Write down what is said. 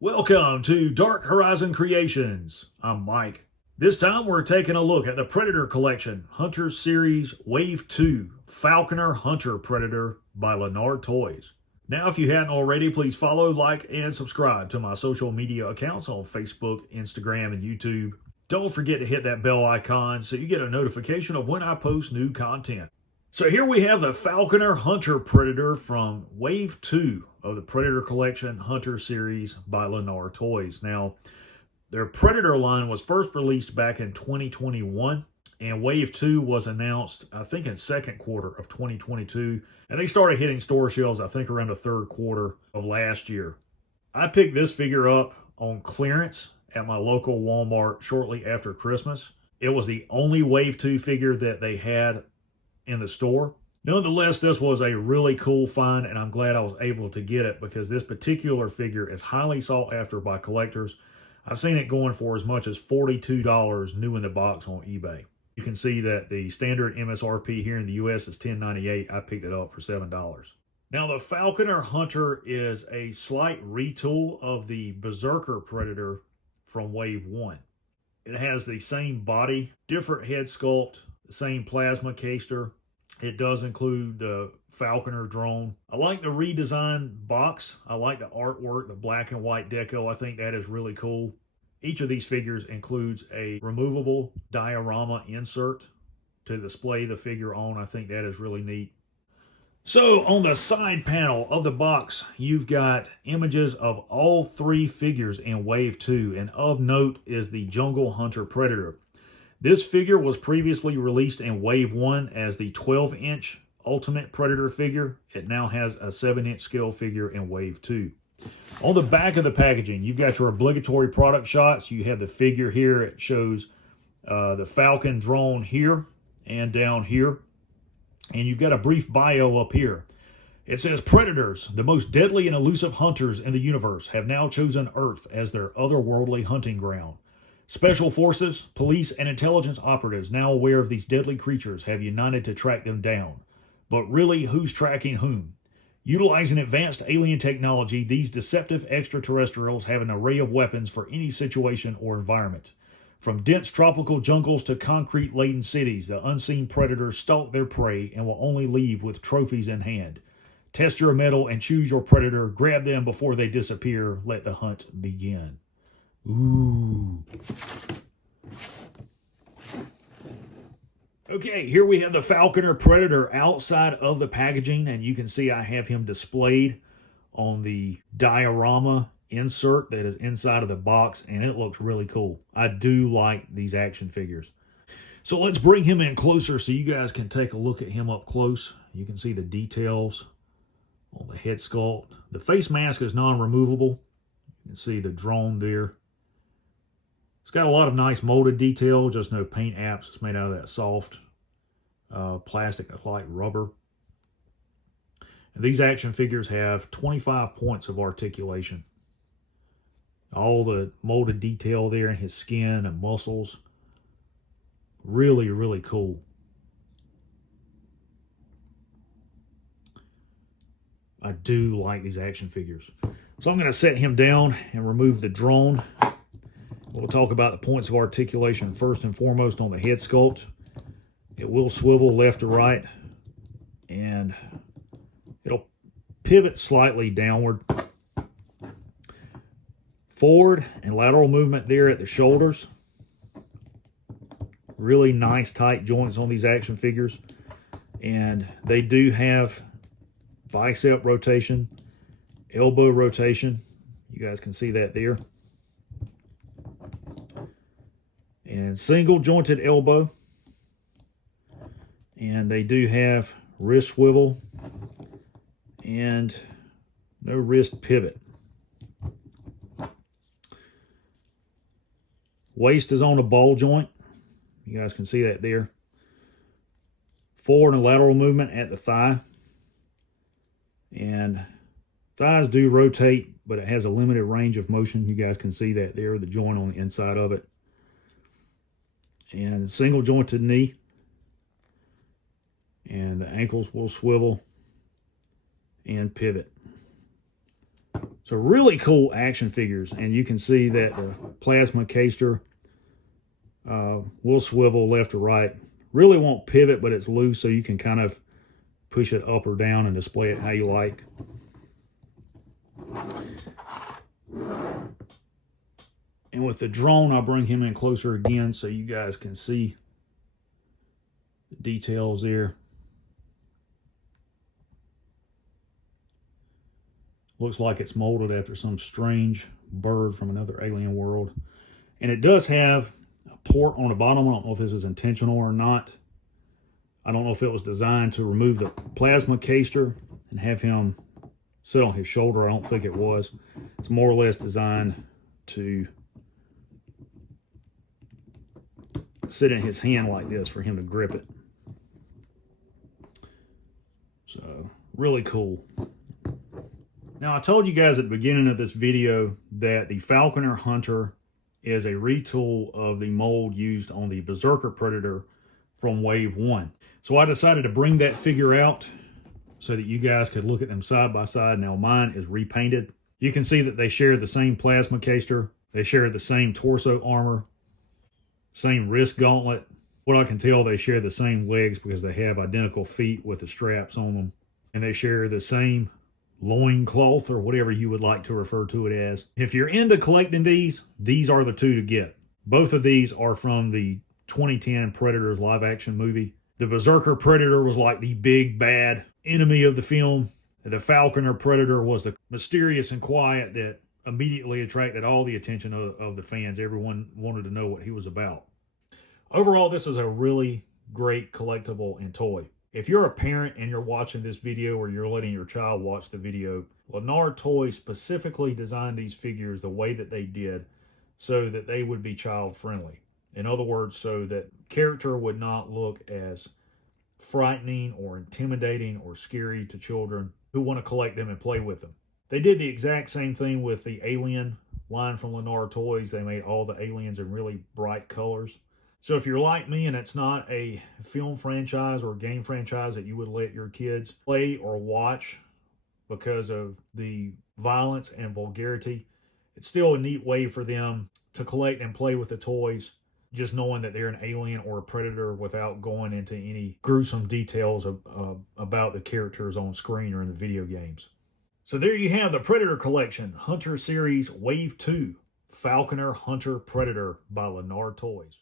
Welcome to Dark Horizon Creations. I'm Mike. This time we're taking a look at the Predator Collection Hunter Series Wave 2 Falconer Hunter Predator by Lanard Toys. Now, if you hadn't already, please follow, like, and subscribe to my social media accounts on Facebook, Instagram, and YouTube. Don't forget to hit that bell icon so you get a notification of when I post new content. So here we have the Falconer Hunter Predator from Wave 2 of the Predator Collection Hunter Series by Lanard Toys. Now, their Predator line was first released back in 2021, and Wave 2 was announced, I think, in second quarter of 2022, and they started hitting store shelves, I think, around the third quarter of last year. I picked this figure up on clearance at my local Walmart shortly after Christmas. It was the only Wave 2 figure that they had in the store. Nonetheless, this was a really cool find, and I'm glad I was able to get it because this particular figure is highly sought after by collectors. I've seen it going for as much as $42 new in the box on eBay. You can see that the standard MSRP here in the US is $10.98. I picked it up for $7. Now, the Falconer Hunter is a slight retool of the Berserker Predator from Wave 1. It has the same body, different head sculpt, the same plasma caster. It does include the Falconer drone. I like the redesigned box. I like the artwork, the black and white deco. I think that is really cool. Each of these figures includes a removable diorama insert to display the figure on. I think that is really neat. So on the side panel of the box, you've got images of all three figures in Wave 2, and of note is the Jungle Hunter Predator. This figure was previously released in Wave 1 as the 12-inch Ultimate Predator figure. It now has a 7-inch scale figure in Wave 2. On the back of the packaging, you've got your obligatory product shots. You have the figure here. It shows the Falcon drone here and down here. And you've got a brief bio up here. It says, "Predators, the most deadly and elusive hunters in the universe, have now chosen Earth as their otherworldly hunting ground. Special forces, police, and intelligence operatives now aware of these deadly creatures have united to track them down. But really, who's tracking whom? Utilizing advanced alien technology, these deceptive extraterrestrials have an array of weapons for any situation or environment. From dense tropical jungles to concrete-laden cities, the unseen predators stalk their prey and will only leave with trophies in hand. Test your mettle and choose your predator. Grab them before they disappear. Let the hunt begin." Ooh. Okay, here we have the Falconer Predator outside of the packaging, and you can see I have him displayed on the diorama insert that is inside of the box, and it looks really cool. I do like these action figures. So let's bring him in closer so you guys can take a look at him up close. You can see the details on the head sculpt. The face mask is non-removable. You can see the drone there. It's got a lot of nice molded detail, just no paint apps. It's made out of that soft plastic like rubber. And these action figures have 25 points of articulation. All the molded detail there in his skin and muscles. Really, really cool. I do like these action figures. So I'm going to set him down and remove the drone. We'll talk about the points of articulation first and foremost on the head sculpt. It will swivel left to right, and it'll pivot slightly downward. Forward and lateral movement there at the shoulders. Really nice tight joints on these action figures. And they do have bicep rotation, elbow rotation. You guys can see that there. And single jointed elbow. And they do have wrist swivel and no wrist pivot. Waist is on a ball joint. You guys can see that there. Forward and lateral movement at the thigh. And thighs do rotate, but it has a limited range of motion. You guys can see that there, the joint on the inside of it. And single jointed knee. And the ankles will swivel and pivot. So really cool action figures, and you can see that the plasma caster will swivel left or right. Really won't pivot, but it's loose, so you can kind of push it up or down and display it how you like. And with the drone, I'll bring him in closer again so you guys can see the details there. Looks like it's molded after some strange bird from another alien world. And it does have a port on the bottom. I don't know if this is intentional or not. I don't know if it was designed to remove the plasma caster and have him sit on his shoulder. I don't think it was. It's more or less designed to sit in his hand like this for him to grip it. So, really cool. Now, I told you guys at the beginning of this video that the Falconer Hunter is a retool of the mold used on the Berserker Predator from Wave 1. So I decided to bring that figure out so that you guys could look at them side by side. Now, mine is repainted. You can see that they share the same plasma caster. They share the same torso armor, same wrist gauntlet. What I can tell, they share the same legs because they have identical feet with the straps on them. And they share the same loincloth, or whatever you would like to refer to it as. If you're into collecting these are the two to get. Both of these are from the 2010 Predators live action movie. The Berserker Predator was like the big bad enemy of the film. The Falconer Predator was the mysterious and quiet that immediately attracted all the attention of the fans. Everyone wanted to know what he was about. Overall, this is a really great collectible and toy. If you're a parent and you're watching this video, or you're letting your child watch the video, Lanard Toys specifically designed these figures the way that they did so that they would be child friendly. In other words, so that character would not look as frightening or intimidating or scary to children who want to collect them and play with them. They did the exact same thing with the Alien line from Lanard Toys. They made all the aliens in really bright colors. So if you're like me and it's not a film franchise or game franchise that you would let your kids play or watch because of the violence and vulgarity, it's still a neat way for them to collect and play with the toys, just knowing that they're an alien or a predator without going into any gruesome details about the characters on screen or in the video games. So there you have the Predator Collection, Hunter Series Wave 2, Falconer Hunter Predator by Lanard Toys.